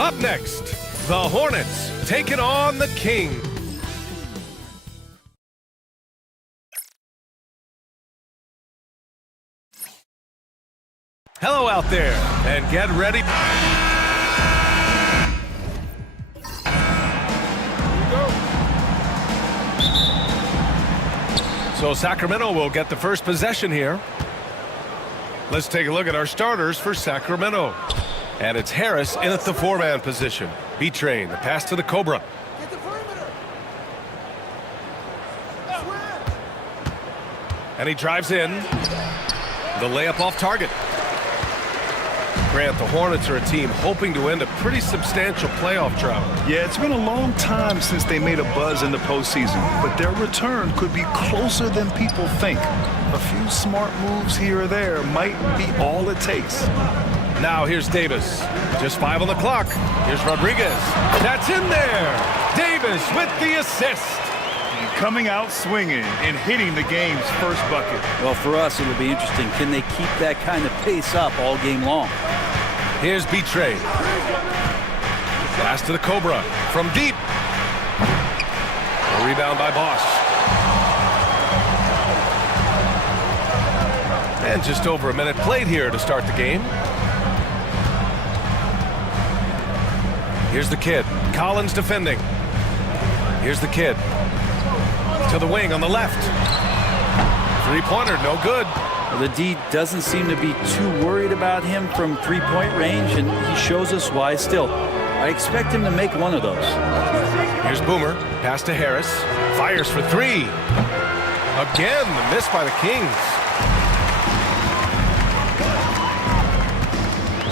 Up next, the Hornets taking on the Kings. Hello out there, and get ready. So Sacramento will get the first possession here. Let's take a look at our starters for Sacramento. And it's Harris in at the four-man position. B-Train, the pass to the Cobra. Get the perimeter. And he drives in. The layup off target. Grant, the Hornets are a team hoping to end a pretty substantial playoff drought. Yeah, it's been a long time since they made a buzz in the postseason, but their return could be closer than people think. A few smart moves here or there might be all it takes. Now here's Davis. Just 5 on the clock. Here's Rodriguez. That's in there. Davis with the assist. Coming out swinging and hitting the game's first bucket. Well, for us, it'll be interesting. Can they keep that kind of pace up all game long? Here's B-Train. Pass to the Cobra from deep. A rebound by Bosch. And just over a minute played here to start the game. Here's the kid. Collins defending. Here's the kid. To the wing on the left. Three-pointer, no good. Well, the D doesn't seem to be too worried about him from three-point range, and he shows us why still. I expect him to make one of those. Here's Boomer. Pass to Harris. Fires for three. Again, the miss by the Kings.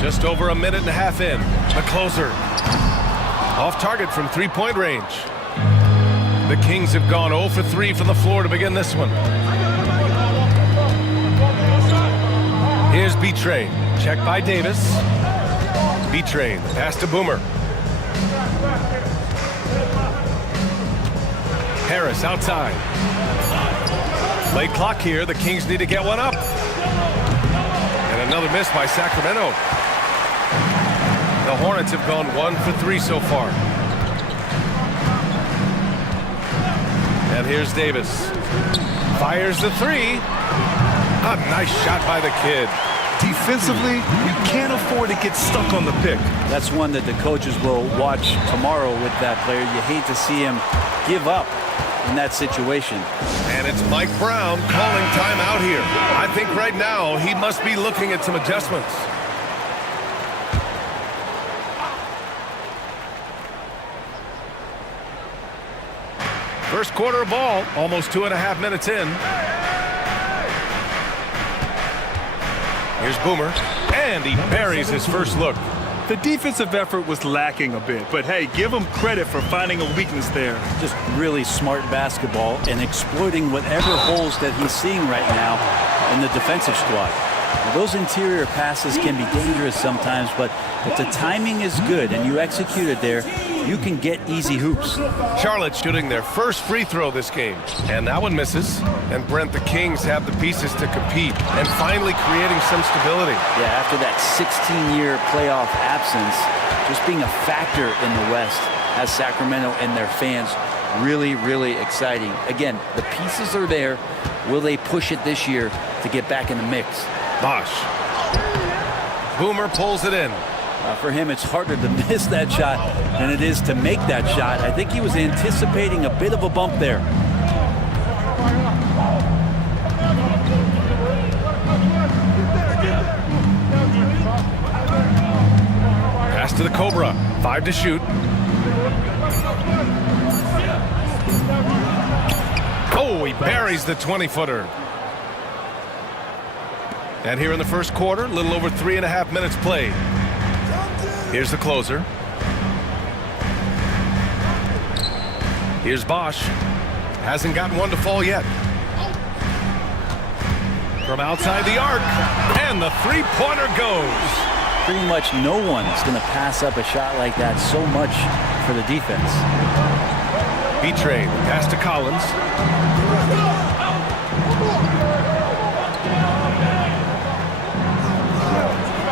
Just over a minute and a half in. The closer. Off target from three-point range. The Kings have gone 0 for 3 from the floor to begin this one. Here's B-Train. Check by Davis. B-Train. Pass to Boomer. Harris outside. Late clock here. The Kings need to get one up. And another miss by Sacramento. The Hornets have gone 1 for 3 so far. And here's Davis. Fires the three. A nice shot by the kid. Defensively, you can't afford to get stuck on the pick. That's one that the coaches will watch tomorrow with that player. You hate to see him give up in that situation. And it's Mike Brown calling timeout here. I think right now he must be looking at some adjustments. First quarter of ball, almost 2.5 minutes in. Here's Boomer, and he buries his first look. The defensive effort was lacking a bit, but hey, give him credit for finding a weakness there. Just really smart basketball and exploiting whatever holes that he's seeing right now in the defensive squad. Now, those interior passes can be dangerous sometimes, but if the timing is good and you execute it there, you can get easy hoops. Charlotte shooting their first free throw this game. And that one misses. And Brent, the Kings have the pieces to compete and finally creating some stability. Yeah, after that 16-year playoff absence, just being a factor in the West has Sacramento and their fans really, really exciting. Again, the pieces are there. Will they push it this year to get back in the mix? Bosch. Boomer pulls it in. For him, it's harder to miss that shot than it is to make that shot. I think he was anticipating a bit of a bump there. Pass to the Cobra. 5 to shoot. Oh, he buries the 20-footer. And here in the first quarter, a little over 3.5 minutes played. Here's the closer. Here's Bosch. Hasn't gotten one to fall yet. From outside the arc. And the three-pointer goes. Pretty much no one's going to pass up a shot like that so much for the defense. B-Train. Pass to Collins.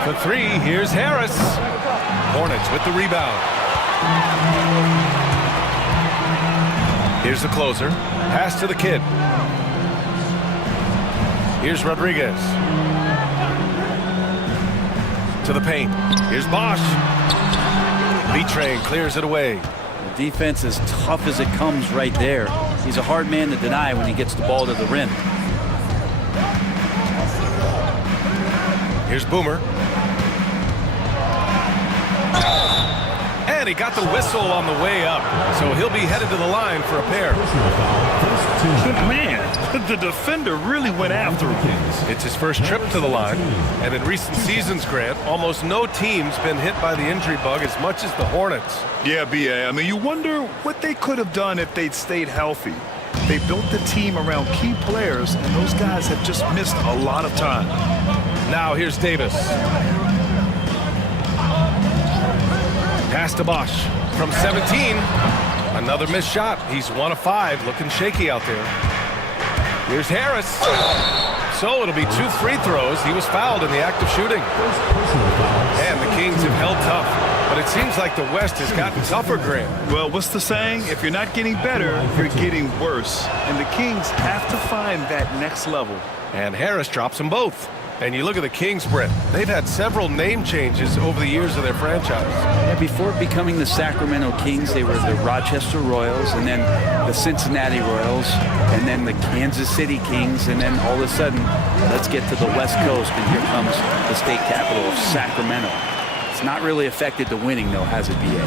For three, here's Harris. Hornets with the rebound. Here's the closer. Pass to the kid. Here's Rodriguez. To the paint. Here's Bosch. B-Train clears it away. The defense is tough as it comes right there. He's a hard man to deny when he gets the ball to the rim. Here's Boomer. And he got the whistle on the way up, so he'll be headed to the line for a pair. Man, the defender really went after him. It's his first trip to the line, and in recent seasons, Grant, almost no team's been hit by the injury bug as much as the Hornets. Yeah, B.A. I mean, you wonder what they could have done if they'd stayed healthy. They built the team around key players, and those guys have just missed a lot of time. Now here's Davis. Pass to Bosch from 17. Another missed shot. He's 1 of 5, looking shaky out there. Here's Harris. So it'll be 2 free throws. He was fouled in the act of shooting. And the Kings have held tough, but it seems like the West has gotten tougher, Grant. Well, what's the saying? If you're not getting better, you're getting worse. And the Kings have to find that next level. And Harris drops them both. And you look at the Kings, Brett. They've had several name changes over the years of their franchise. Yeah, before becoming the Sacramento Kings, they were the Rochester Royals, and then the Cincinnati Royals, and then the Kansas City Kings, and then all of a sudden, let's get to the West Coast, and here comes the state capital of Sacramento. It's not really affected the winning, though, has it, B.A.?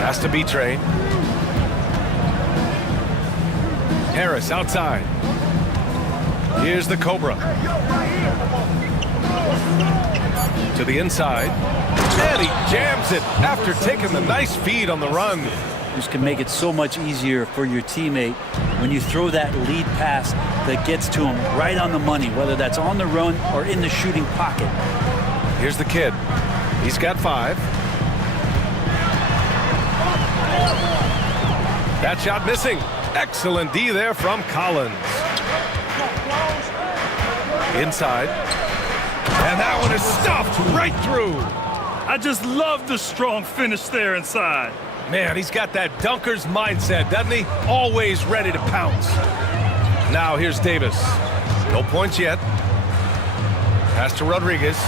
Has to be Train. Harris outside. Here's the Cobra. To the inside. And he jams it after taking the nice feed on the run. This can make it so much easier for your teammate when you throw that lead pass that gets to him right on the money, whether that's on the run or in the shooting pocket. Here's the kid. He's got 5. That shot missing. Excellent D there from Collins. Inside. And that one is stuffed right through. I just love the strong finish there inside. Man, he's got that dunker's mindset, doesn't he? Always ready to pounce. Now here's Davis. No points yet. Pass to Rodriguez.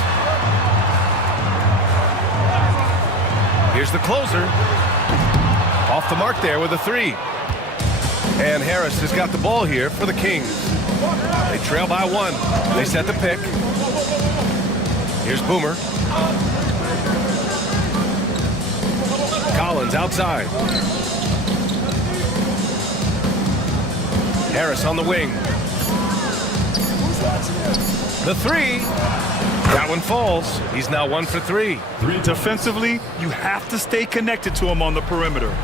Here's the closer. Off the mark there with a 3. And Harris has got the ball here for the Kings. They trail by 1. They set the pick. Here's Boomer. Collins outside. Harris on the wing. The 3. That one falls. He's now 1 for 3. Defensively, you have to stay connected to him on the perimeter.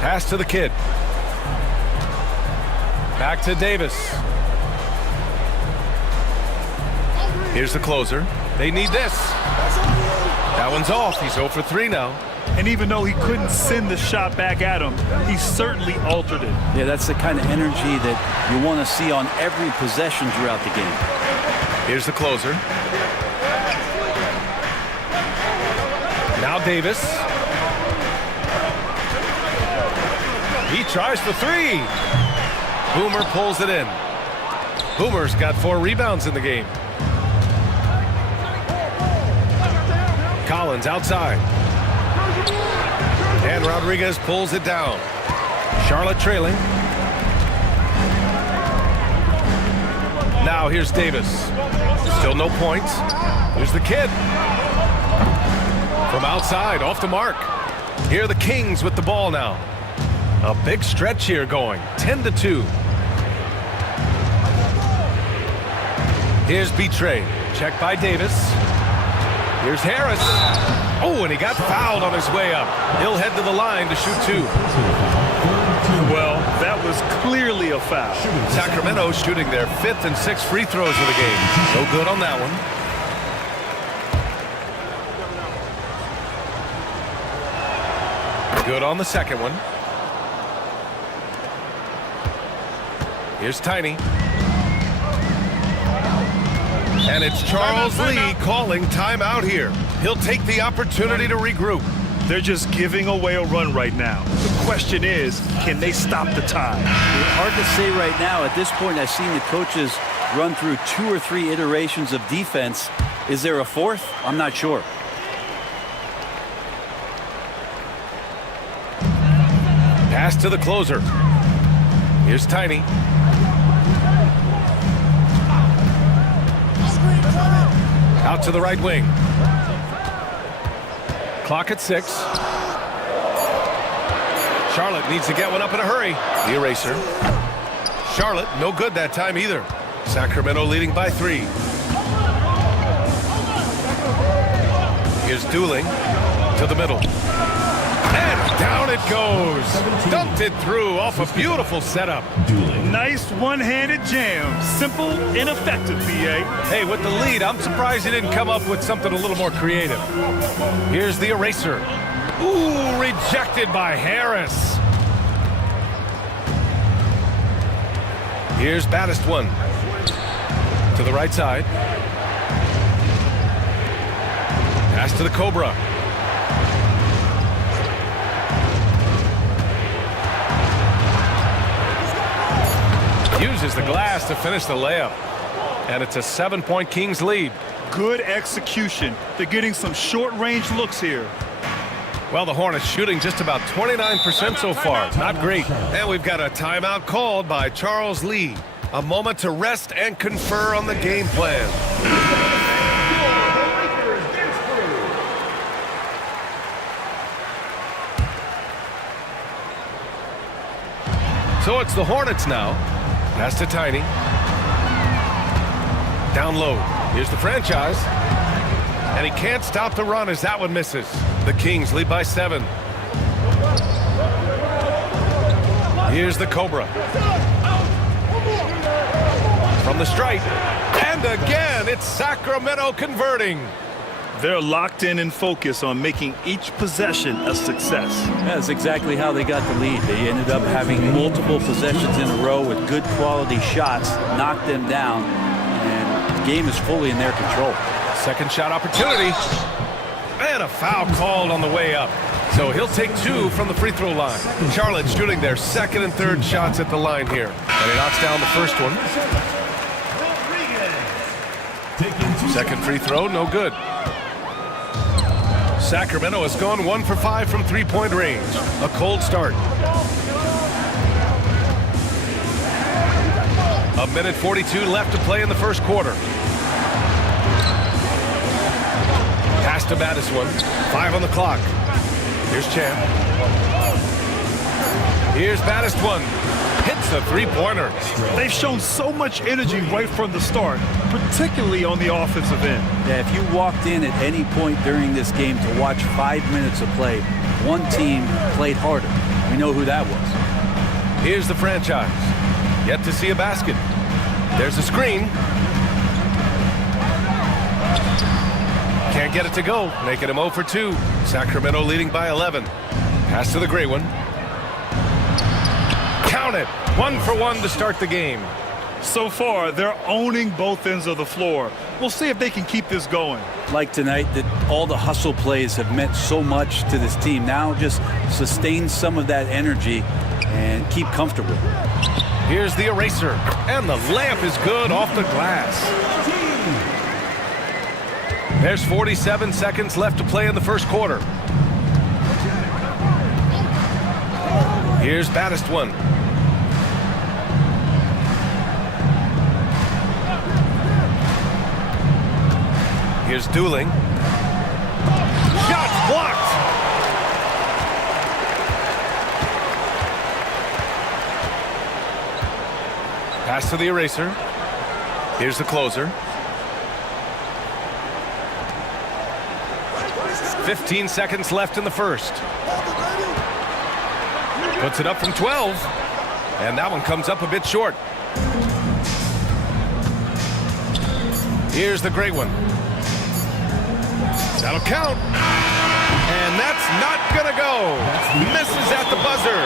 Pass to the kid. Back to Davis. Here's the closer. They need this. That one's off. He's 0 for 3 now. And even though he couldn't send the shot back at him, he certainly altered it. Yeah, that's the kind of energy that you want to see on every possession throughout the game. Here's the closer. Now Davis. He tries for 3. Boomer pulls it in. Boomer's got 4 rebounds in the game. Collins outside. And Rodriguez pulls it down. Charlotte trailing. Now here's Davis. Still no points. Here's the kid. From outside, off the mark. Here are the Kings with the ball now. A big stretch here going, 10-2. Here's B-Train, checked by Davis. Here's Harris. Oh, and he got fouled on his way up. He'll head to the line to shoot 2. Well, that was clearly a foul. Sacramento shooting their 5th and 6th free throws of the game. No good on that one. Good on the second one. Here's Tiny. And it's Charles Lee calling timeout here. He'll take the opportunity to regroup. They're just giving away a run right now. The question is, can they stop the time? Hard to say right now. At this point, I've seen the coaches run through 2 or 3 iterations of defense. Is there a fourth? I'm not sure. Pass to the closer. Here's Tiny. Out to the right wing. Clock at 6. Charlotte needs to get one up in a hurry. The eraser. Charlotte, no good that time either. Sacramento leading by 3. Here's Dooling to the middle. And down it goes. Dumped it through off a beautiful setup. Nice one-handed jam. Simple and effective, BA. Hey, with the lead, I'm surprised he didn't come up with something a little more creative. Here's the eraser. Ooh, rejected by Harris. Here's Baddest one. To the right side. Pass to the Cobra. Uses the glass to finish the layup. And it's a 7-point Kings lead. Good execution. They're getting some short-range looks here. Well, the Hornets shooting just about 29% so far. Not great. And we've got a timeout called by Charles Lee. A moment to rest and confer on the game plan. So it's the Hornets now. Pass to Tiny. Down low. Here's the franchise. And he can't stop the run as that one misses. The Kings lead by 7. Here's the Cobra. From the stripe. And again, it's Sacramento converting. They're locked in and focused on making each possession a success. That's exactly how they got the lead. They ended up having multiple possessions in a row with good quality shots, knocked them down, and the game is fully in their control. Second shot opportunity. And a foul called on the way up. So he'll take 2 from the free throw line. Charlotte shooting their second and third shots at the line here. And he knocks down the first one. Second free throw, no good. Sacramento has gone 1 for 5 from three-point range. A cold start. A minute 42 left to play in the first quarter. Pass to Baddest one. 5 on the clock. Here's Champ. Here's Baddest one. Hits the three-pointer. They've shown so much energy right from the start, particularly on the offensive end. Yeah, if you walked in at any point during this game to watch 5 minutes of play, one team played harder. We know who that was. Here's the franchise. Yet to see a basket. There's a screen. Can't get it to go. Making him 0 for 2. Sacramento leading by 11. Pass to the gray one. Count it. 1 for 1 to start the game. So far, they're owning both ends of the floor. We'll see if they can keep this going. Like tonight, that all the hustle plays have meant so much to this team. Now just sustain some of that energy and keep comfortable. Here's the eraser. And the layup is good off the glass. There's 47 seconds left to play in the first quarter. Here's Baddest one. Here's Dooling. Shot blocked. Pass to the eraser. Here's the closer. 15 seconds left in the first. Puts it up from 12. And that one comes up a bit short. Here's the great one. That'll count. And that's not going to go. Misses at the buzzer.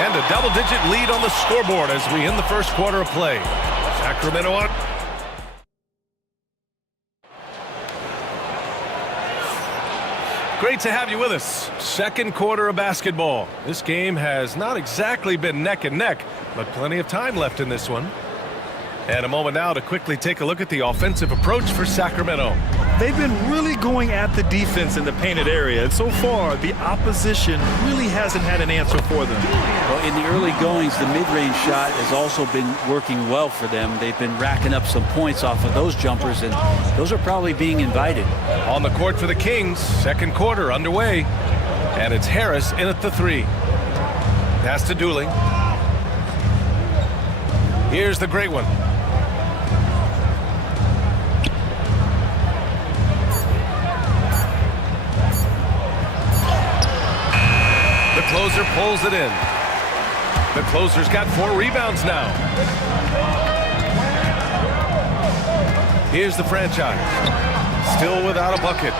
And a double-digit lead on the scoreboard as we end the first quarter of play. Sacramento on. Great to have you with us. Second quarter of basketball. This game has not exactly been neck and neck, but plenty of time left in this one. And a moment now to quickly take a look at the offensive approach for Sacramento. They've been really going at the defense in the painted area, and so far the opposition really hasn't had an answer for them. Well, in the early goings, the mid-range shot has also been working well for them. They've been racking up some points off of those jumpers, and those are probably being invited. On the court for the Kings, second quarter underway, and it's Harris in at the three. Pass to Dooling. Here's the great one. The closer pulls it in. The closer's got 4 rebounds now. Here's the franchise. Still without a bucket.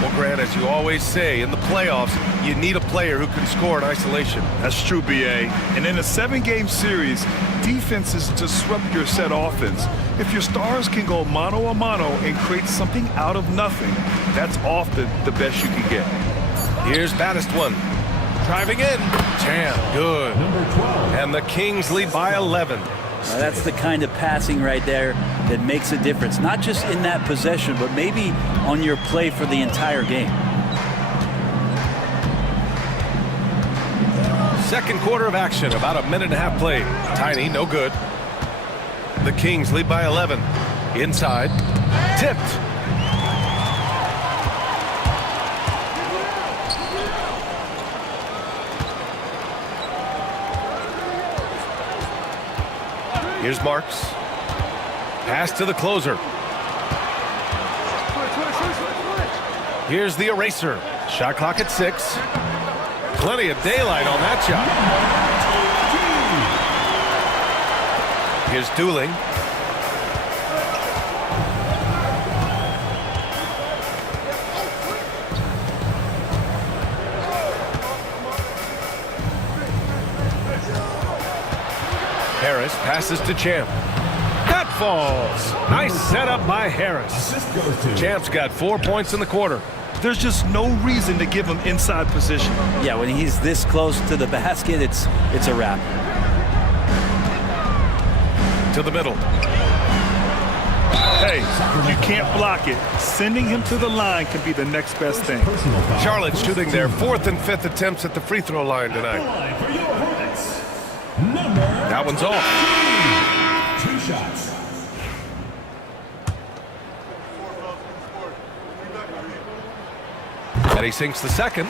Well, Grant, as you always say, in the playoffs, you need a player who can score in isolation. That's true, B.A. And in a 7-game series, defense is to disrupt your set offense. If your stars can go mano-a-mano and create something out of nothing, that's often the best you can get. Here's Baddest one. Driving in. Jam. Good. And the Kings lead by 11. Now, that's the kind of passing right there that makes a difference, not just in that possession, but maybe on your play for the entire game. Second quarter of action, about a minute and a half played. Tiny, no good. The Kings lead by 11. Inside. Tipped. Here's Marks. Pass to the closer. Here's the eraser. Shot clock at 6. Plenty of daylight on that shot. Here's Dooling. Harris passes to Champ. That falls. Nice setup by Harris. Champ's got 4 points in the quarter. There's just no reason to give him inside position. Yeah, when he's this close to the basket, it's a wrap. To the middle. Hey, you can't block it. Sending him to the line can be the next best thing. Charlotte shooting their 4th and 5th attempts at the free throw line tonight. That one's off. 2 shots. And he sinks the second.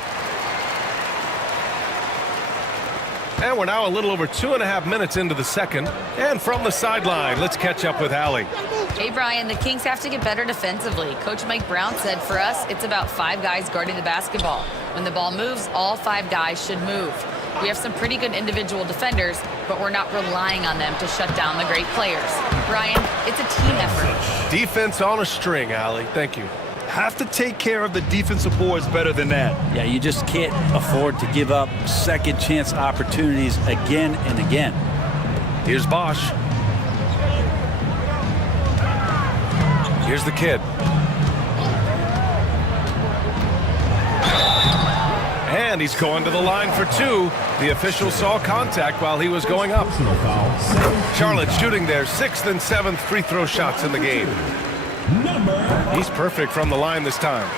And we're now a little over 2.5 minutes into the second. And from the sideline, let's catch up with Allie. Hey, Brian, the Kings have to get better defensively. Coach Mike Brown said for us, it's about 5 guys guarding the basketball. When the ball moves, all 5 guys should move. We have some pretty good individual defenders, but we're not relying on them to shut down the great players. Brian, it's a team effort. Defense on a string, Allie. Thank you. Have to take care of the defensive boards better than that. Yeah, you just can't afford to give up second chance opportunities again and again. Here's Bosch. Here's the kid. And he's going to the line for 2. The official saw contact while he was going up. Charlotte shooting their 6th and 7th free throw shots in the game. He's perfect from the line this time.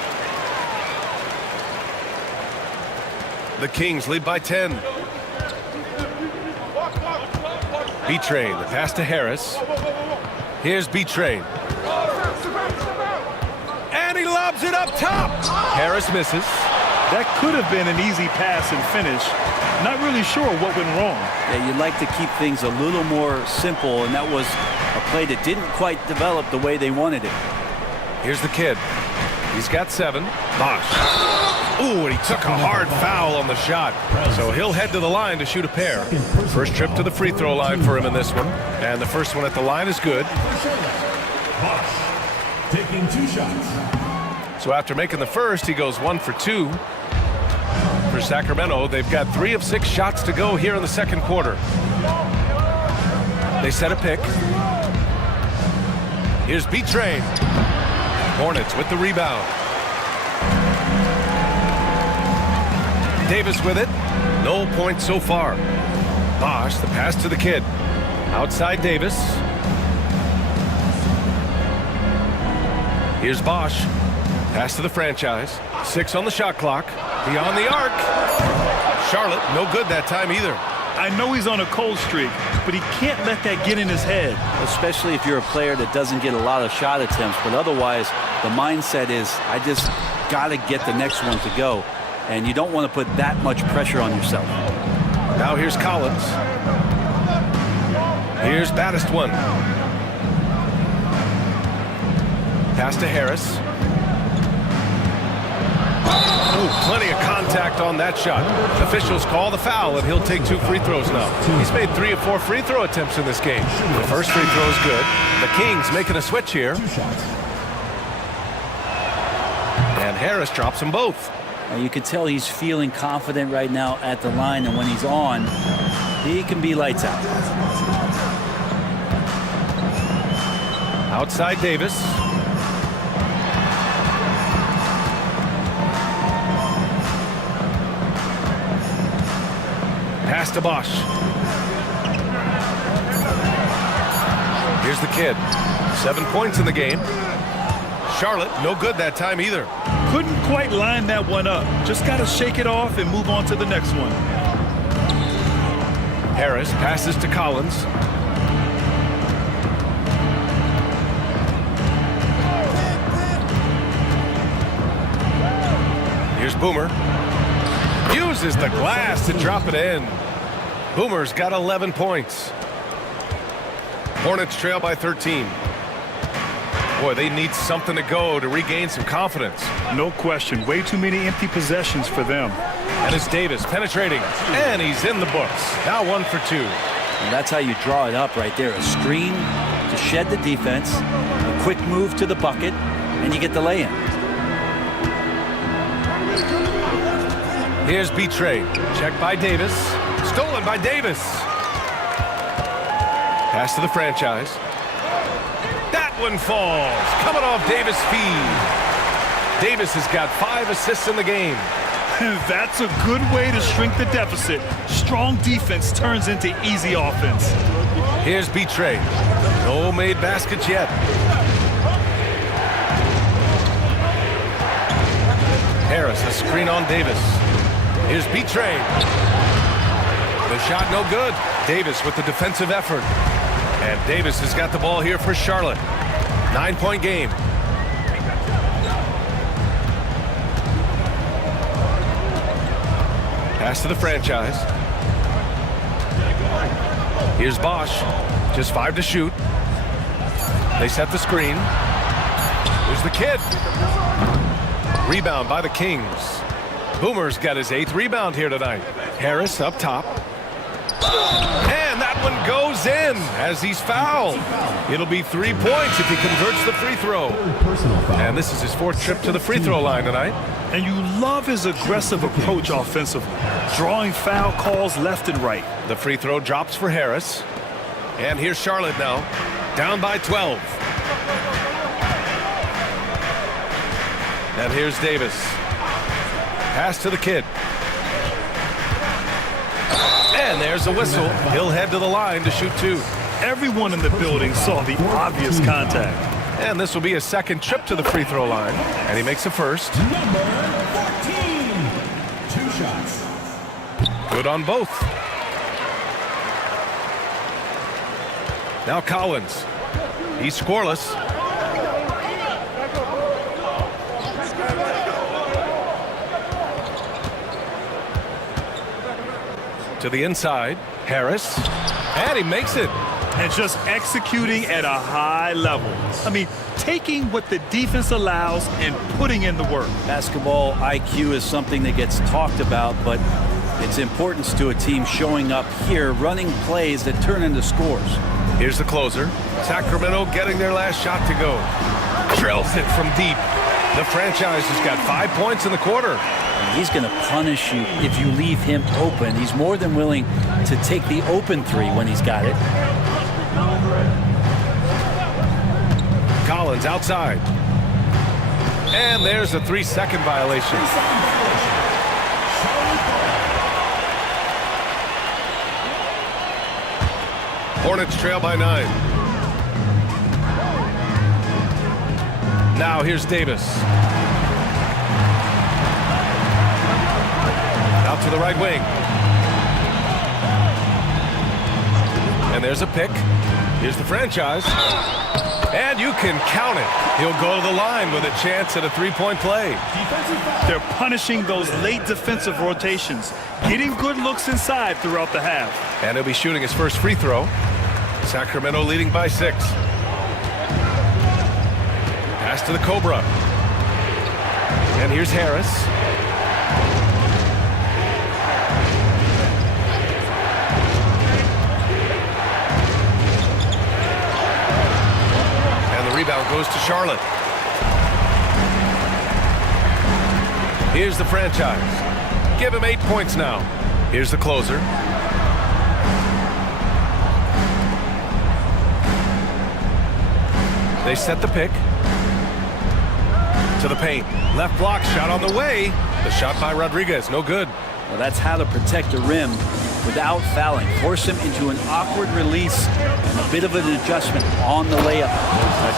The Kings lead by 10. B-Train, the pass to Harris. Here's B-Train. And he lobs it up top. Harris misses. That could have been an easy pass and finish. Not really sure what went wrong. Yeah, you'd like to keep things a little more simple, and that was a play that didn't quite develop the way they wanted it. Here's the kid. He's got 7. Bosch. Ooh, and he took a hard foul on the shot. So he'll head to the line to shoot a pair. First trip to the free throw line for him in this one. And the first one at the line is good. Bosch taking 2 shots. So after making the first, he goes 1 for 2. For Sacramento, they've got 3 of 6 shots to go here in the second quarter. They set a pick. Here's B-Train. Hornets with the rebound. Davis with it. No points so far. Bosch, the pass to the kid. Outside Davis. Here's Bosch. Pass to the franchise. 6 on the shot clock. Beyond the arc. Charlotte, no good that time either. I know he's on a cold streak, but he can't let that get in his head. Especially if you're a player that doesn't get a lot of shot attempts, but otherwise the mindset is I just got to get the next one to go, and you don't want to put that much pressure on yourself. Now here's Collins. Here's Baddest one. Pass to Harris. Oh, plenty of contact on that shot. Officials call the foul, and he'll take 2 free throws now. He's made 3 of 4 free throw attempts in this game. The first free throw is good. The Kings making a switch here. And Harris drops them both. You can tell he's feeling confident right now at the line, and when he's on, he can be lights out. Outside Davis. Pass to Bosch. Here's the kid. 7 points in the game. Charlotte, no good that time either. Couldn't quite line that one up. Just got to shake it off and move on to the next one. Harris passes to Collins. Here's Boomer. Uses the glass to drop it in. Boomer's got 11 points. Hornets trail by 13. Boy, they need something to go to regain some confidence. No question. Way too many empty possessions for them. And it's Davis penetrating. And he's in the books. Now 1 for 2. And that's how you draw it up right there. A screen to shed the defense, a quick move to the bucket, and you get the lay-in. Here's B-Tray. Checked by Davis. Stolen by Davis. Pass to the franchise. That one falls. Coming off Davis' feed. Davis has got 5 assists in the game. That's a good way to shrink the deficit. Strong defense turns into easy offense. Here's B-Tray. No made baskets yet. Harris, a screen on Davis. Here's B-Tray. The shot no good. Davis with the defensive effort. And Davis has got the ball here for Charlotte. 9-point game. Pass to the franchise. Here's Bosch. Just 5 to shoot. They set the screen. Here's the kid. Rebound by the Kings. Boomer's got his 8th rebound here tonight. Harris up top. And that one goes in as he's fouled. It'll be 3 points if he converts the free throw. And this is his 4th trip to the free throw line tonight. And you love his aggressive approach offensively, drawing foul calls left and right. The free throw drops for Harris. And here's Charlotte now, down by 12. And here's Davis. Pass to the kid. And there's a whistle. He'll head to the line to shoot 2. Everyone in the building saw the obvious contact. And this will be his 2nd trip to the free throw line. And he makes a first. Number 14. 2 shots. Good on both. Now Collins. He's scoreless. To the inside. Harris. And he makes it. And just executing at a high level. I mean, taking what the defense allows and putting in the work. Basketball IQ is something that gets talked about, but its importance to a team showing up here, running plays that turn into scores. Here's the closer. Sacramento getting their last shot to go. Drills it from deep. The franchise has got 5 points in the quarter. he's going to punish you if you leave him open. He's more than willing to take the open three when he's got it. Collins outside. And there's a 3-second violation. Hornets trail by 9. Now here's Davis. Out to the right wing. And there's a pick. Here's the franchise. And you can count it. He'll go to the line with a chance at a three-point play. They're punishing those late defensive rotations, getting good looks inside throughout the half. And he'll be shooting his first free throw. Sacramento leading by 6. Pass to the Cobra. And here's Harris. And the rebound goes to Charlotte. Here's the franchise. Give him 8 points now. Here's the closer. They set the pick. To the paint. Left block, shot on the way. The shot by Rodriguez, no good. Well, that's how to protect the rim without fouling. Force him into an awkward release and a bit of an adjustment on the layup.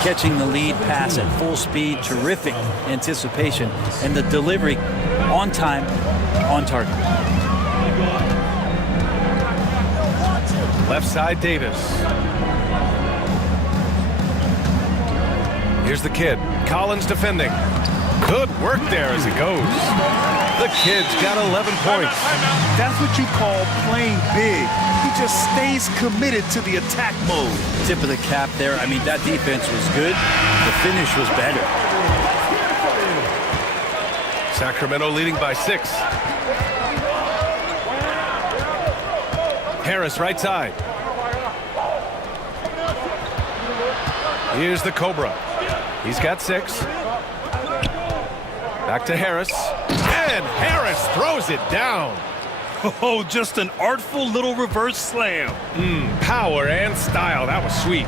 Catching the lead pass at full speed, terrific anticipation, and the delivery on time, on target. Left side, Davis. Here's the kid. Collins defending. Good work there as it goes. The kid's got 11 points. That's what you call playing big. He just stays committed to the attack mode. Tip of the cap there. I mean, that defense was good. The finish was better. Sacramento leading by 6. Harris right side. Here's the Cobra. He's got 6. Back to Harris. And Harris throws it down. Oh, just an artful little reverse slam. Power and style. That was sweet.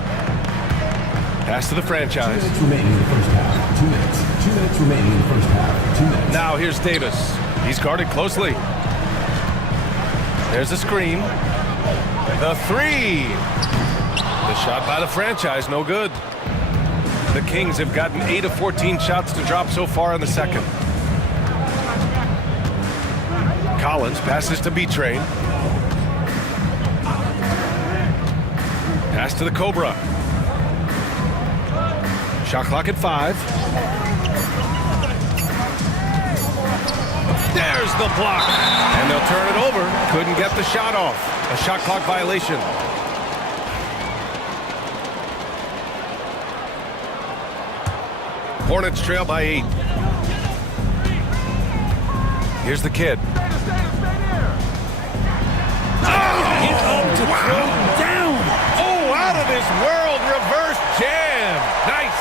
Pass to the franchise. 2 minutes remaining in the first half. 2 minutes. 2 minutes remaining in the first half. 2 minutes. Now here's Davis. He's guarded closely. There's a screen. The 3. The shot by the franchise, no good. The Kings have gotten 8 of 14 shots to drop so far in the second. Collins passes to B-Train. Pass to the Cobra. Shot clock at 5. There's the block. And they'll turn it over. Couldn't get the shot off. A shot clock violation. Hornets trail by 8. Here's the kid. Get up to throw down. Oh, out of this world reverse jam. Nice.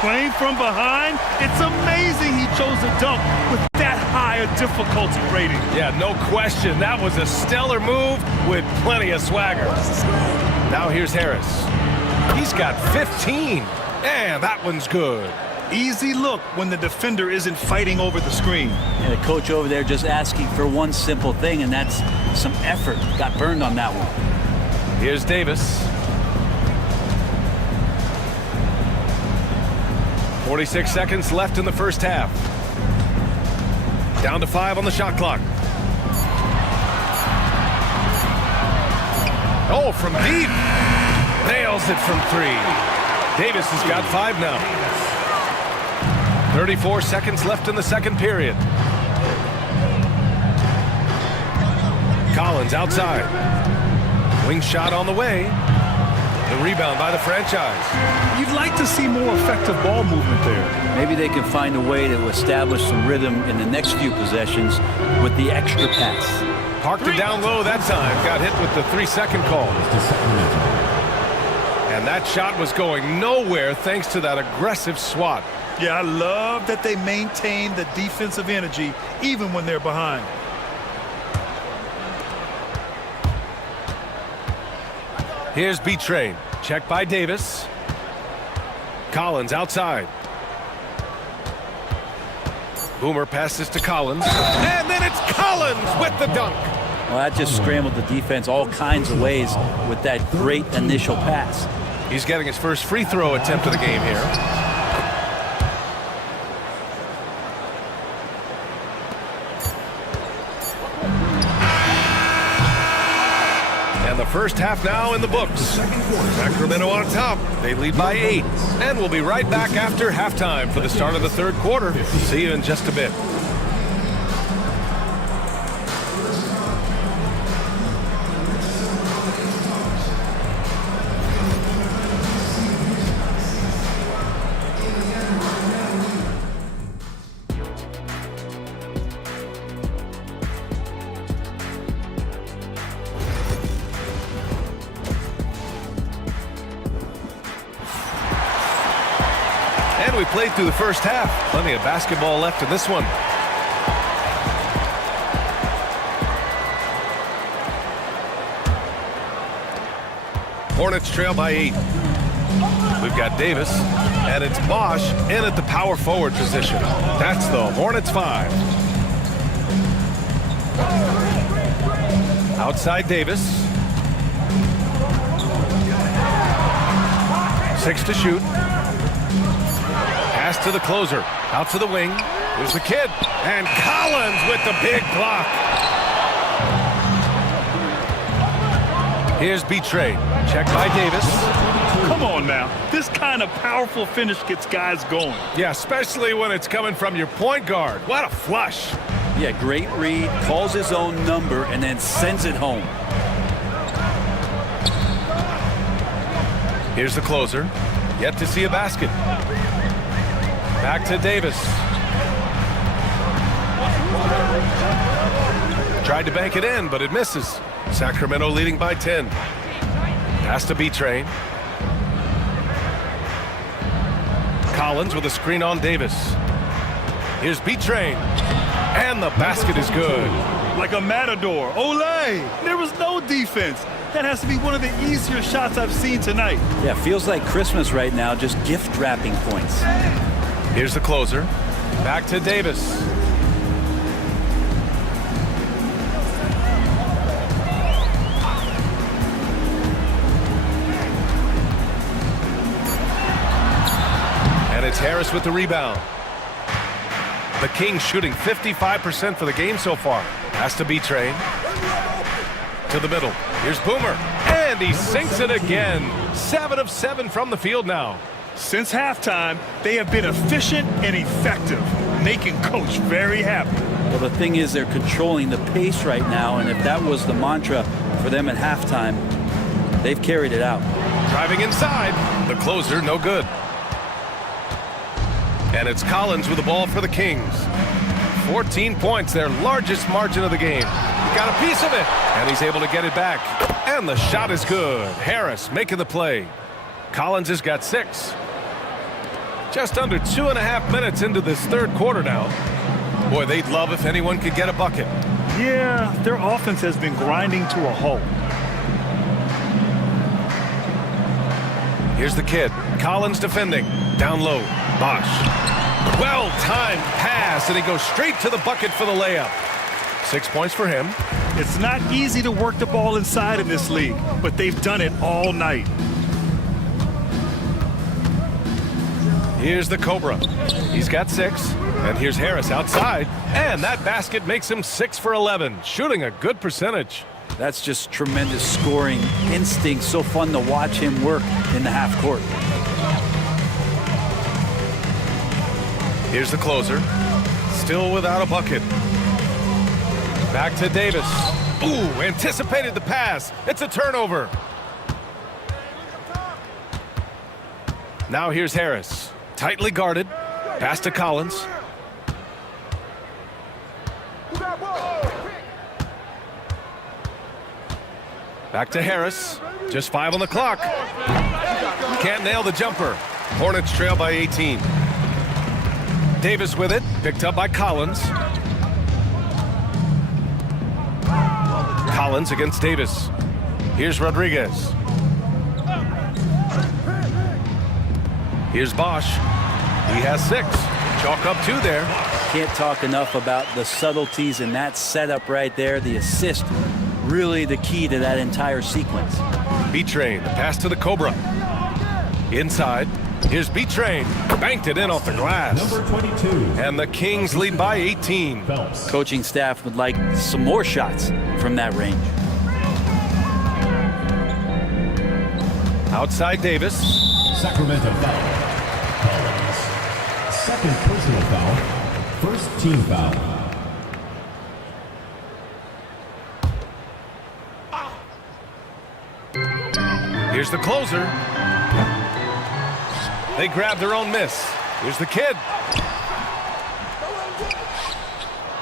Playing from behind, it's amazing he chose a dunk with that high a difficulty rating. Yeah, no question. That was a stellar move with plenty of swagger. Now here's Harris. He's got 15. And that one's good. Easy look when the defender isn't fighting over the screen. And the coach over there just asking for one simple thing, and that's some effort. Got burned on that one. Here's Davis. 46 seconds left in the first half. Down to 5 on the shot clock. Oh, from deep. Nails it from 3. Davis has got 5 now. 34 seconds left in the second period. Collins outside. Wing shot on the way. The rebound by the franchise. You'd like to see more effective ball movement there. Maybe they can find a way to establish some rhythm in the next few possessions with the extra pass. Parked it down low that time. Got hit with the 3-second call. And that shot was going nowhere thanks to that aggressive swat. Yeah, I love that they maintain the defensive energy even when they're behind. Here's B-Train. Check by Davis. Collins outside. Boomer passes to Collins. And then it's Collins with the dunk. Well, that just scrambled the defense all kinds of ways with that great initial pass. He's getting his first free throw attempt of the game here. And the first half now in the books. Sacramento on top. They lead by 8. And we'll be right back after halftime for the start of the third quarter. See you in just a bit. And we played through the first half. Plenty of basketball left in this one. Hornets trail by 8. We've got Davis, and it's Bosch in at the power forward position. That's the Hornets 5. Outside Davis. 6 to shoot. Pass to the closer. Out to the wing. Here's the kid. And Collins with the big block. Here's B-Train. Check by Davis. Come on now. This kind of powerful finish gets guys going. Yeah, especially when it's coming from your point guard. What a flush. Yeah, great read. Calls his own number and then sends it home. Here's the closer. Yet to see a basket. Back to Davis. Tried to bank it in, but it misses. Sacramento leading by 10. Pass to B-Train. Collins with a screen on Davis. Here's B-Train. And the basket is good. Like a matador. Olay! There was no defense. That has to be one of the easier shots I've seen tonight. Yeah, feels like Christmas right now, just gift wrapping points. Here's the closer. Back to Davis. And it's Harris with the rebound. The Kings shooting 55% for the game so far. Has to be Train. To the middle. Here's Boomer. And he sinks it again. 7 of 7 from the field now. Since halftime, they have been efficient and effective, making Coach very happy. Well, the thing is they're controlling the pace right now, and if that was the mantra for them at halftime, they've carried it out. Driving inside. The closer, no good. And it's Collins with the ball for the Kings. 14 points, their largest margin of the game. He got a piece of it, and he's able to get it back. And the shot is good. Harris making the play. Collins has got 6. Just under 2.5 minutes into this third quarter now. Boy, they'd love if anyone could get a bucket. Yeah, their offense has been grinding to a halt. Here's the kid. Collins defending. Down low. Bosch. Well-timed pass, and he goes straight to the bucket for the layup. 6 points for him. It's not easy to work the ball inside in this league, but they've done it all night. Here's the Cobra. He's got 6. And here's Harris outside. And that basket makes him 6 for 11, shooting a good percentage. That's just tremendous scoring instinct. So fun to watch him work in the half court. Here's the closer. Still without a bucket. Back to Davis. Ooh, anticipated the pass. It's a turnover. Now here's Harris. Tightly guarded. Pass to Collins. Back to Harris. Just 5 on the clock. Can't nail the jumper. Hornets trail by 18. Davis with it, picked up by Collins. Collins against Davis. Here's Rodriguez. Here's Bosch. He has 6. Chalk up 2 there. Can't talk enough about the subtleties in that setup right there. The assist, really the key to that entire sequence. B-Train, pass to the Cobra. Inside. Here's B-Train. Banked it in off the glass. Number 22. And the Kings lead by 18. Phelps. Coaching staff would like some more shots from that range. Outside Davis. Sacramento foul. Collins. Second personal foul. First team foul. Here's the closer. They grab their own miss. Here's the kid.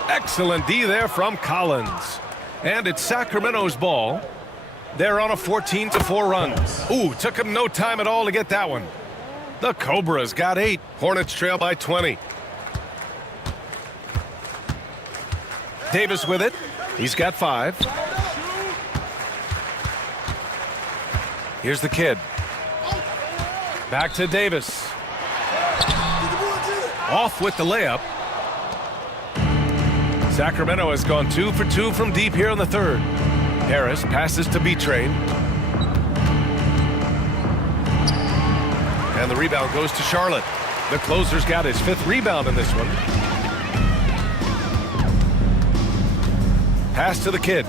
Excellent D there from Collins. And it's Sacramento's ball. They're on a 14-4 run. Ooh, took him no time at all to get that one. The Cobras got 8. Hornets trail by 20. Davis with it. He's got 5. Here's the kid. Back to Davis. Off with the layup. Sacramento has gone 2 for 2 from deep here in the third. Harris passes to B-Train. And the rebound goes to Charlotte. The closer's got his 5th rebound in this one. Pass to the kid.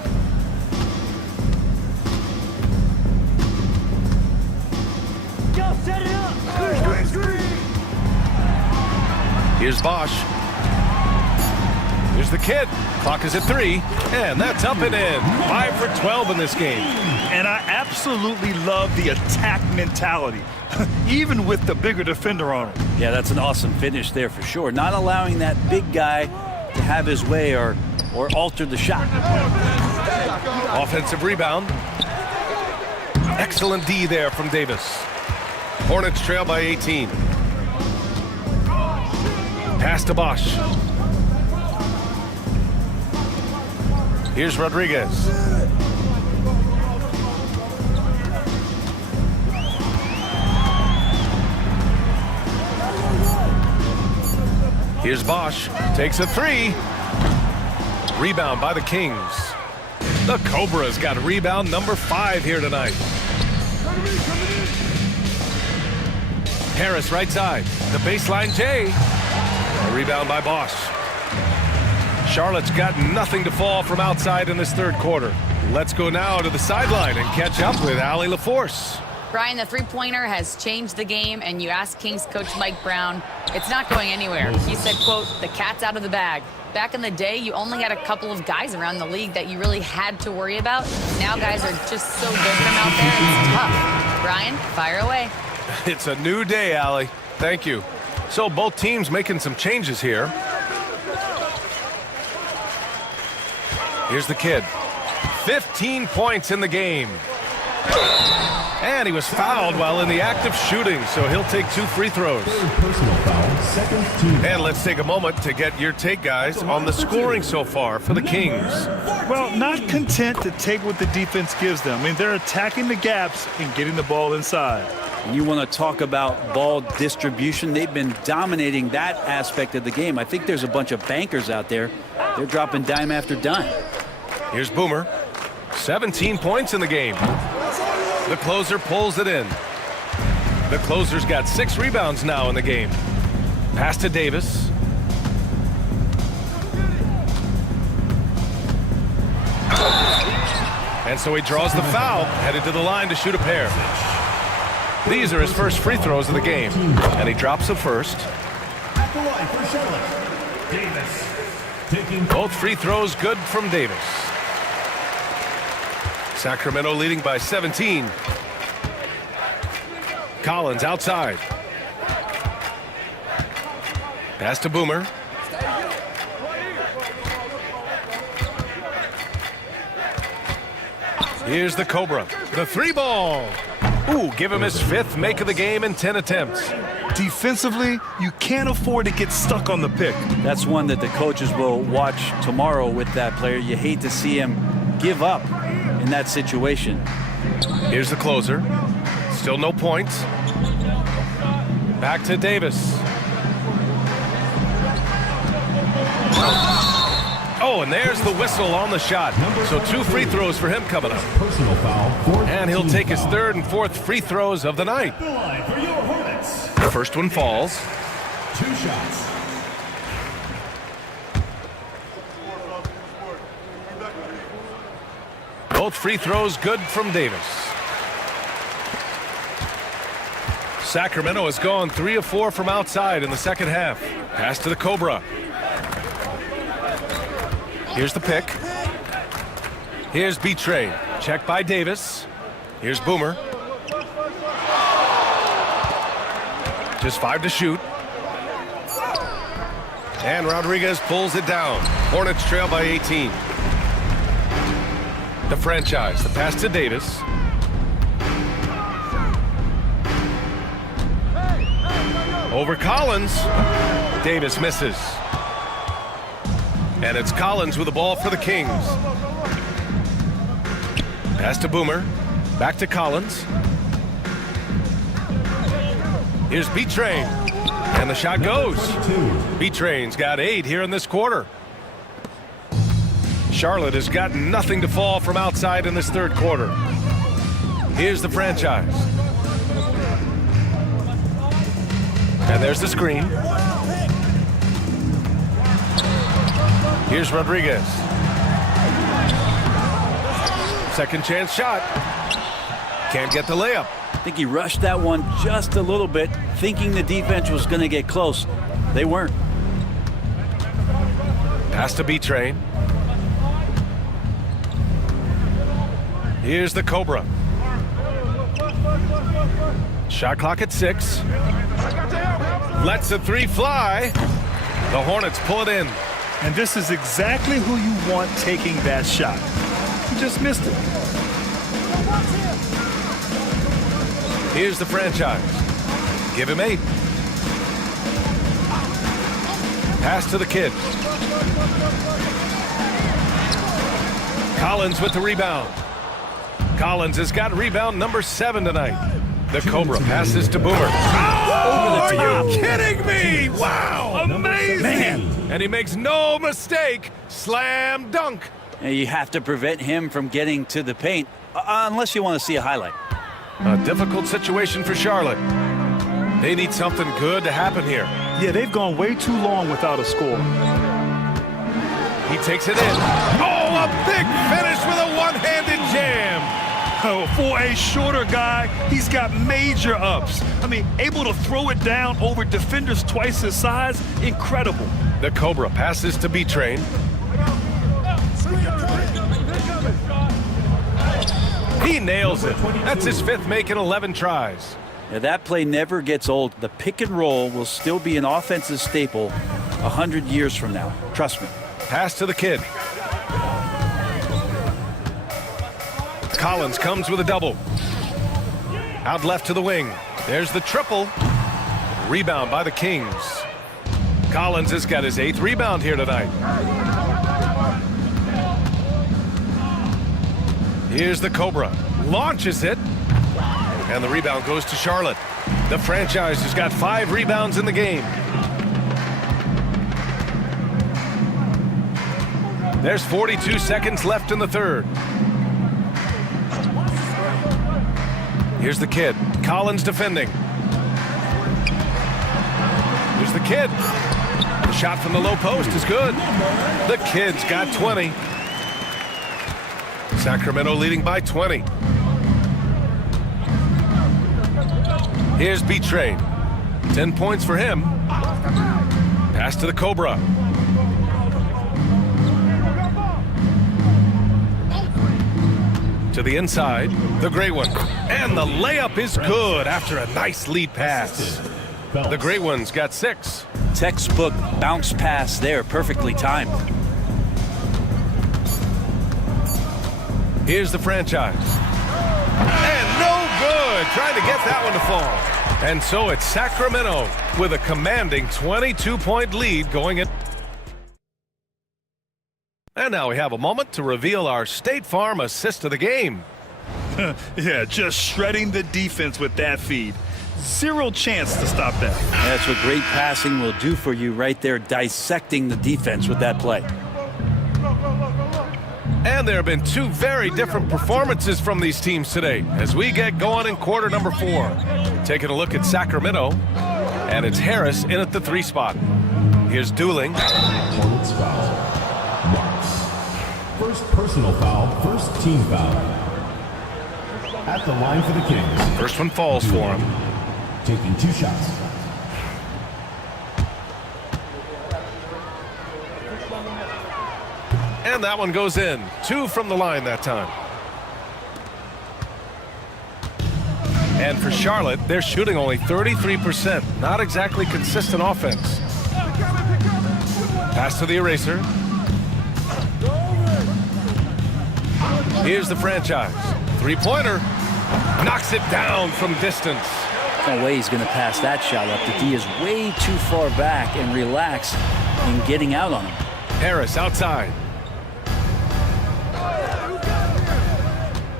Here's Bosch. Here's the kid. Clock is at 3, and that's up and in. 5 for 12 in this game. And I absolutely love the attack mentality, even with the bigger defender on him. Yeah, that's an awesome finish there for sure. Not allowing that big guy to have his way or alter the shot. Offensive rebound. Excellent D there from Davis. Hornets trail by 18. Pass to Bosch. Here's Rodriguez. Here's Bosch. Takes a 3. Rebound by the Kings. The Cobras got rebound number 5 here tonight. Harris right side. The baseline J. A rebound by Bosch. Charlotte's got nothing to fall from outside in this third quarter. Let's go now to the sideline and catch up with Allie LaForce. Brian, the three-pointer has changed the game, and you ask Kings coach Mike Brown, it's not going anywhere. He said, quote, the cat's out of the bag. Back in the day, you only had a couple of guys around the league that you really had to worry about. Now guys are just so good from out there, it's tough. Brian, fire away. It's a new day, Allie. Thank you. So both teams making some changes here. Here's the kid. 15 points in the game. And he was fouled while in the act of shooting, so he'll take 2 free throws. Third personal foul. Second team. And let's take a moment to get your take, guys, on the scoring so far for the Kings. Well, not content to take what the defense gives them. I mean, they're attacking the gaps and getting the ball inside. You want to talk about ball distribution. They've been dominating that aspect of the game. I think there's a bunch of bankers out there. They're dropping dime after dime. Here's Boomer. 17 points in the game. The closer pulls it in. The closer's got 6 rebounds now in the game. Pass to Davis. And so he draws the foul, headed to the line to shoot a pair. These are his first free throws of the game, and he drops the first. At the line for Charlotte. Davis. Taking Both free throws good from Davis. Sacramento leading by 17. Collins outside. Pass to Boomer. Here's the Cobra. The 3 ball. Ooh, give him his 5th make of the game in 10 attempts. Defensively, you can't afford to get stuck on the pick. That's one that the coaches will watch tomorrow with that player. You hate to see him give up in that situation. Here's the closer. Still no points. Back to Davis. Oh, and there's the whistle on the shot. So 2 free throws for him coming up. Personal foul. And he'll take his 3rd and 4th free throws of the night. The line for your Hornets. The first one falls. 2 shots. Both free throws good from Davis. Sacramento has gone 3 of 4 from outside in the second half. Pass to the Cobra. Here's the pick. Here's B-Train. Checked by Davis. Here's Boomer. Just 5 to shoot. And Rodriguez pulls it down. Hornets trail by 18. The franchise. The pass to Davis. Over Collins. Davis misses. And it's Collins with the ball for the Kings. Pass to Boomer. Back to Collins. Here's B-Train. And the shot goes. B-Train's got 8 here in this quarter. Charlotte has got nothing to fall from outside in this third quarter. Here's the franchise. And there's the screen. Here's Rodriguez. Second chance shot. Can't get the layup. I think he rushed that one just a little bit, thinking the defense was going to get close. They weren't. Pass to B-Train. Here's the Cobra. Shot clock at 6. Lets the 3 fly. The Hornets pull it in. And this is exactly who you want taking that shot. He just missed it. Here's the franchise. Give him 8. Pass to the kid. Collins with the rebound. Collins has got rebound number 7 tonight. The Cobra passes to Boomer. Oh, are you kidding me? Wow, amazing. Man. And he makes no mistake. Slam dunk. And you have to prevent him from getting to the paint, unless you want to see a highlight. A difficult situation for Charlotte. They need something good to happen here. Yeah, they've gone way too long without a score. He takes it in. Oh, a big finish with a one-handed jam. Oh, for a shorter guy, he's got major ups. I mean, able to throw it down over defenders twice his size, incredible. The Cobra passes to B-Train. He nails it. That's his 5th make in 11 tries. Yeah, that play never gets old. The pick and roll will still be an offensive staple 100 years from now. Trust me. Pass to the kid. Collins comes with a double. Out left to the wing. There's the triple. Rebound by the Kings. Collins has got his 8th rebound here tonight. Here's the Cobra. Launches it. And the rebound goes to Charlotte. The franchise has got 5 rebounds in the game. There's 42 seconds left in the third. Here's the kid. Collins defending. Here's the kid. The shot from the low post is good. The kid's got 20. Sacramento leading by 20. Here's B-Train. 10 points for him. Pass to the Cobra. To the inside, the gray one. And the layup is good after a nice lead pass. The gray one's got 6. Textbook bounce pass there, perfectly timed. Here's the franchise. And no good. Trying to get that one to fall. And so it's Sacramento with a commanding 22-point lead going in. And now we have a moment to reveal our State Farm assist of the game. Yeah, just shredding the defense with that feed. Zero chance to stop that. That's what great passing will do for you right there, dissecting the defense with that play. And there have been two very different performances from these teams today as we get going in quarter number 4. Taking a look at Sacramento, and it's Harris in at the 3 spot. Here's Dooling. Hornets foul. Marks. First personal foul, first team foul. At the line for the Kings. First one falls for him. Taking 2 shots. And that one goes in. 2 from the line that time. And for Charlotte, they're shooting only 33%. Not exactly consistent offense. Pass to the eraser. Here's the franchise. 3-pointer. Knocks it down from distance. No way he's going to pass that shot up. The D is way too far back and relaxed in getting out on him. Harris outside.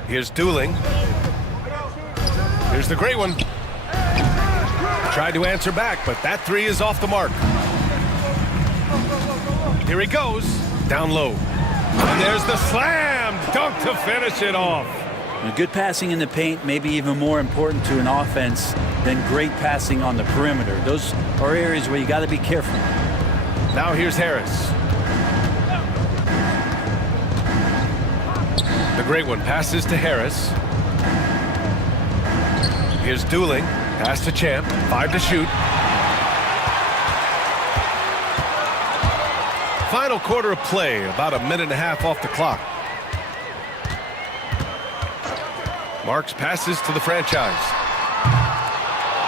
Here's Dooling. Here's the great one. Tried to answer back, but that 3 is off the mark. Here he goes. Down low. And there's the slam dunk to finish it off. Good passing in the paint may be even more important to an offense than great passing on the perimeter. Those are areas where you got to be careful. Now here's Harris. The great one passes to Harris. Here's Dooling. Pass to Champ. 5 to shoot. Final quarter of play. About a minute and a half off the clock. Marks passes to the franchise.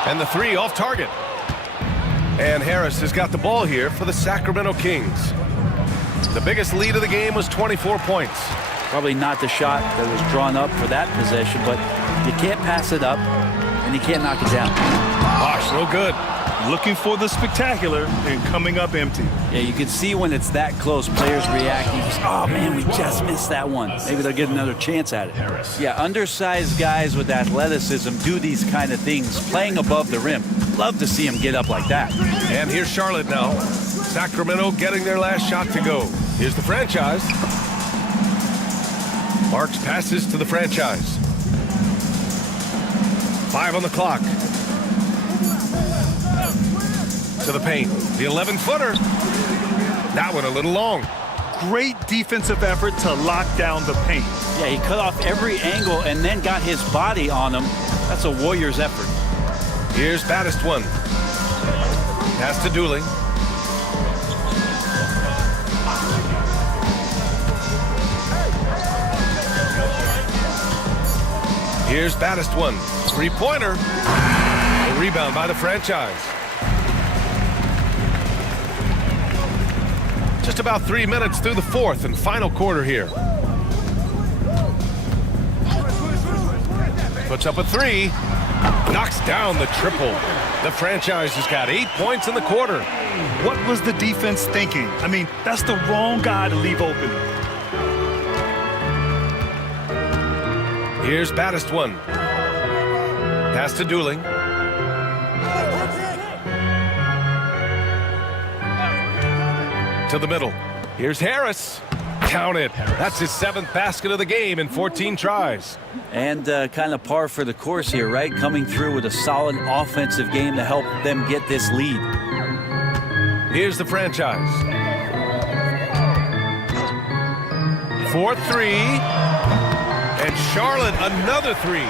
And the 3 off target. And Harris has got the ball here for the Sacramento Kings. The biggest lead of the game was 24 points. Probably not the shot that was drawn up for that possession, but you can't pass it up and you can't knock it down. Gosh, no good. Looking for the spectacular and coming up empty. Yeah, you can see when it's that close, players reacting. Oh, man, we just missed that one. Maybe they'll get another chance at it. Yeah, undersized guys with athleticism do these kind of things, playing above the rim. Love to see them get up like that. And here's Charlotte now. Sacramento getting their last shot to go. Here's the franchise. Marks passes to the franchise. 5 on the clock. To the paint. The 11-footer. That one a little long. Great defensive effort to lock down the paint. Yeah, he cut off every angle and then got his body on him. That's a Warriors effort. Here's Baddest one. Pass to Dooling. Here's Baddest one. 3-pointer. A rebound by the franchise. Just about 3 minutes through the 4th and final quarter here. Puts up a 3. Knocks down the triple. The franchise has got 8 points in the quarter. What was the defense thinking? I mean, that's the wrong guy to leave open. Here's Baddest one. Pass to Dooling. To the middle. Here's Harris. Count it. That's his 7th basket of the game in 14 tries. And kind of par for the course here, right? Coming through with a solid offensive game to help them get this lead. Here's the franchise. 4-3. And Charlotte another 3.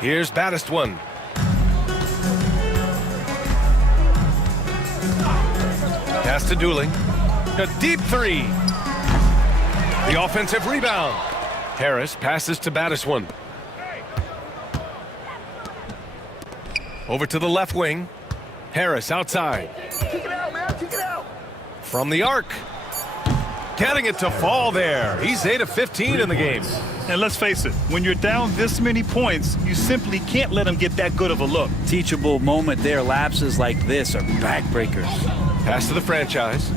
Here's Baddest one. Pass to Dooling. A deep 3. The offensive rebound. Harris passes to Baddest one. Over to the left wing. Harris outside. Kick it out, man. Kick it out. From the arc. getting it to fall there. He's 8 of 15 in the game. And let's face it, when you're down this many points, you simply can't let him get that good of a look. Teachable moment there. Lapses like this are backbreakers. Pass to the franchise.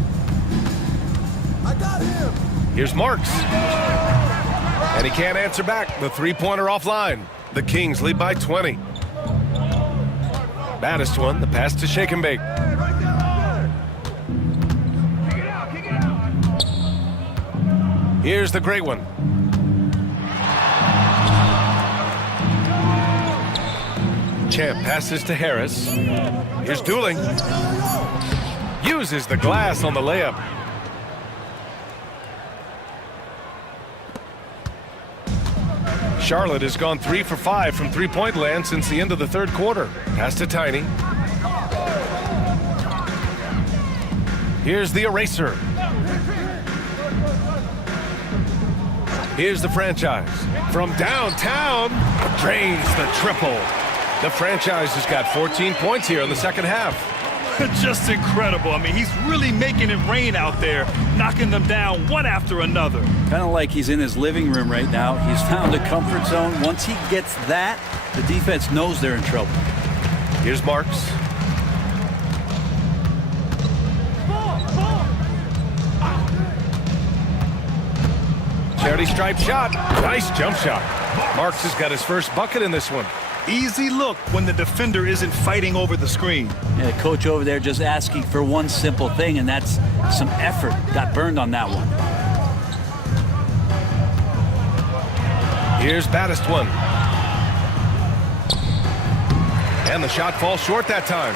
I got him. Here's Marks. And he can't answer back. The three-pointer offline. The Kings lead by 20. Baddest one, the pass to Shake and Bake. Here's the great one. Champ passes to Harris. Here's Dooling. Uses the glass on the layup. Charlotte has gone 3 for 5 from three-point land since the end of the third quarter. Pass to Tiny. Here's the eraser. Here's the franchise. From downtown, drains the triple. The franchise has got 14 points here in the second half. Just incredible. I mean, he's really making it rain out there, knocking them down one after another. Kind of like he's in his living room right now. He's found a comfort zone. Once he gets that, the defense knows they're in trouble. Here's Marks. Charity stripe shot. Nice jump shot. Marks has got his first bucket in this one. Easy look when the defender isn't fighting over the screen. Yeah, the coach over there just asking for one simple thing, and that's some effort. Got burned on that one. Here's Baddest one. And the shot falls short that time.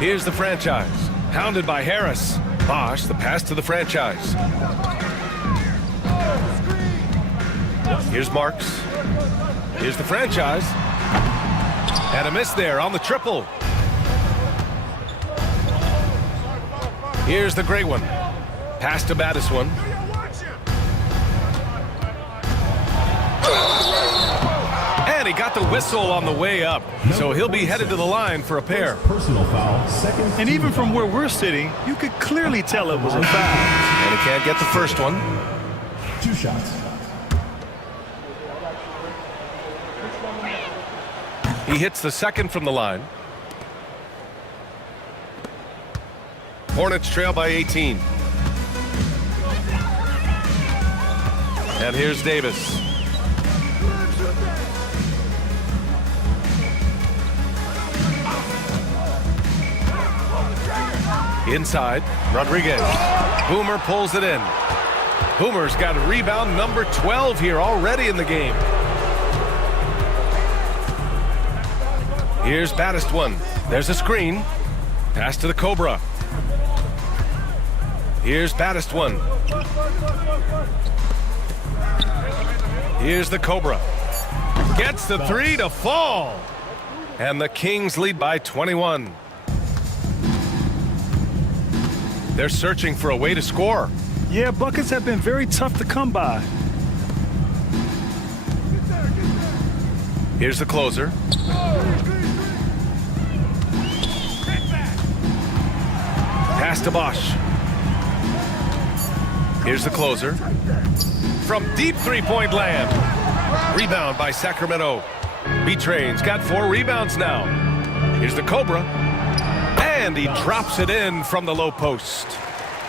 Here's the franchise. Hounded by Harris. Bosch, the pass to the franchise. Here's Marks. Here's the franchise. And a miss there on the triple. Here's the great one. Pass to Baddest one. And he got the whistle on the way up. So he'll be headed to the line for a pair. Personal foul, second. And even from where we're sitting, you could clearly tell it was a foul. And he can't get the first one. 2 shots. He hits the second from the line. Hornets trail by 18. And here's Davis. Inside, Rodriguez. Boomer pulls it in. Boomer's got rebound number 12 here already in the game. Here's Baddest one. There's a screen. Pass to the Cobra. Here's Baddest one. Here's the Cobra. Gets the three to fall. And the Kings lead by 21. They're searching for a way to score. Yeah, buckets have been very tough to come by. Here's the closer. Pass to Bosch. Here's the closer. From deep three-point land. Rebound by Sacramento. B-Train's got 4 rebounds now. Here's the Cobra. And he drops it in from the low post.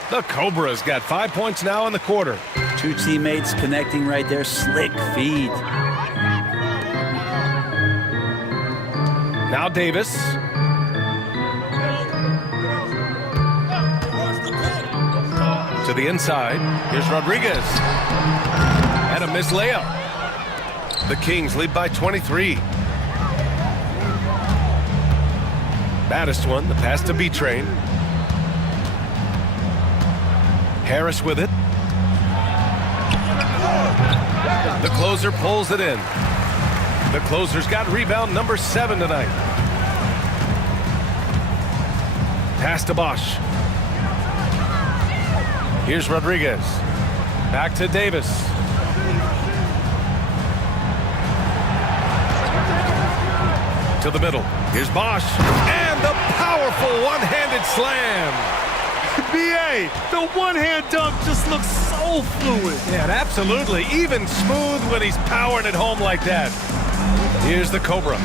The Cobra's got 5 points now in the quarter. 2 teammates connecting right there. Slick feed. Now Davis. To the inside. Here's Rodriguez. And a missed layup. The Kings lead by 23. Baddest one, the pass to B-Train. Harris with it. The closer pulls it in. The closer's got rebound number 7 tonight. Pass to Bosch. Here's Rodriguez. Back to Davis. To the middle. Here's Bosch. And the powerful one-handed slam. BA, the one-hand dunk just looks so fluid. Yeah, absolutely. Even smooth when he's powering it home like that. Here's the Cobra.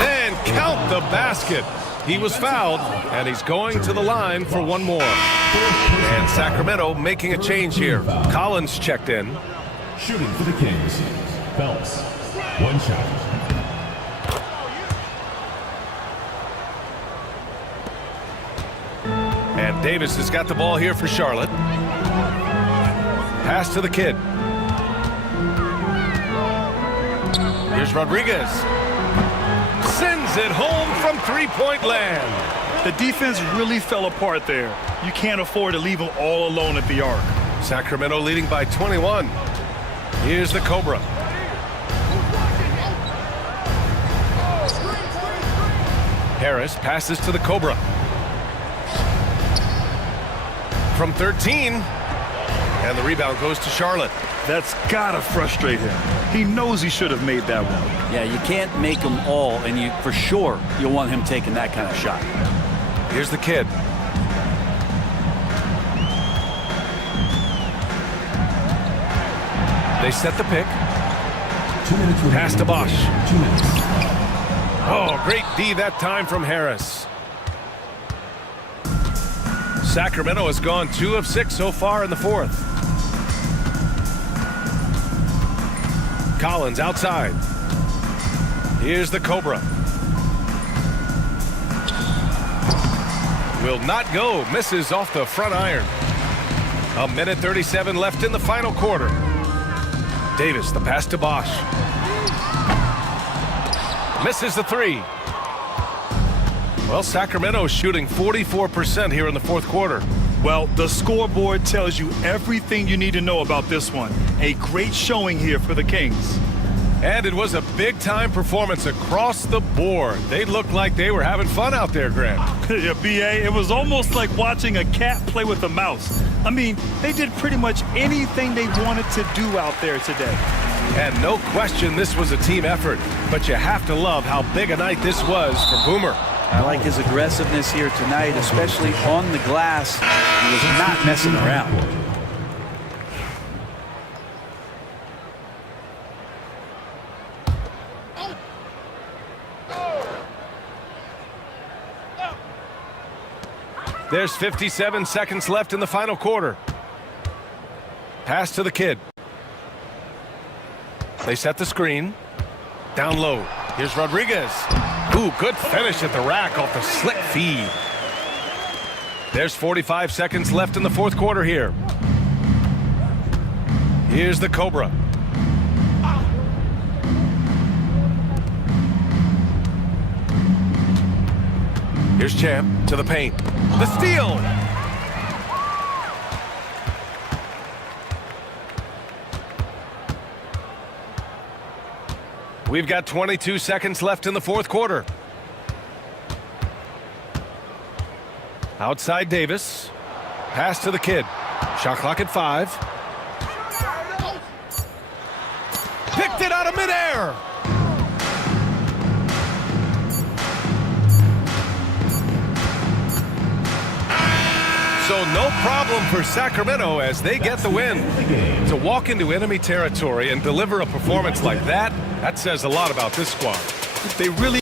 And count the basket. He was fouled, and he's going to the line for one more. And Sacramento making a change here. Collins checked in. Shooting for the Kings, Phelps. One shot. And Davis has got the ball here for Charlotte. Pass to the kid. Here's Rodriguez. Sends it home from three-point land. The defense really fell apart there. You can't afford to leave them all alone at the arc. Sacramento leading by 21. Here's the Cobra. Harris passes to the Cobra. From 13. And the rebound goes to Charlotte. That's gotta frustrate him. He knows he should have made that one. Yeah, you can't make them all, and you for sure you'll want him taking that kind of shot. Here's the kid. They set the pick. 2 minutes remaining. Pass to Bosch. 2 minutes. Oh, great D that time from Harris. Sacramento has gone 2 of 6 so far in the fourth. Collins outside. Here's the Cobra. Will not go. Misses off the front iron. 1:37 left in the final quarter. Davis, the pass to Bosch. Misses the three. Well, Sacramento is shooting 44% here in the fourth quarter. Well, the scoreboard tells you everything you need to know about this one. A great showing here for the Kings. And it was a big-time performance across the board. They looked like they were having fun out there, Grant. Yeah, BA, it was almost like watching a cat play with a mouse. I mean, they did pretty much anything they wanted to do out there today. And no question this was a team effort, but you have to love how big a night this was for Boomer. I like his aggressiveness here tonight, especially on the glass. He was not messing around. There's 57 seconds left in the final quarter. Pass to the kid. They set the screen. Down low. Here's Rodriguez. Ooh, good finish at the rack off the slick feed. There's 45 seconds left in the fourth quarter here. Here's the Cobra. Here's Champ to the paint. The steal. We've got 22 seconds left in the fourth quarter. Outside Davis. Pass to the kid. Shot clock at 5. Picked it out of midair. So no problem for Sacramento as they get the win. To walk into enemy territory and deliver a performance like that, that says a lot about this squad. They really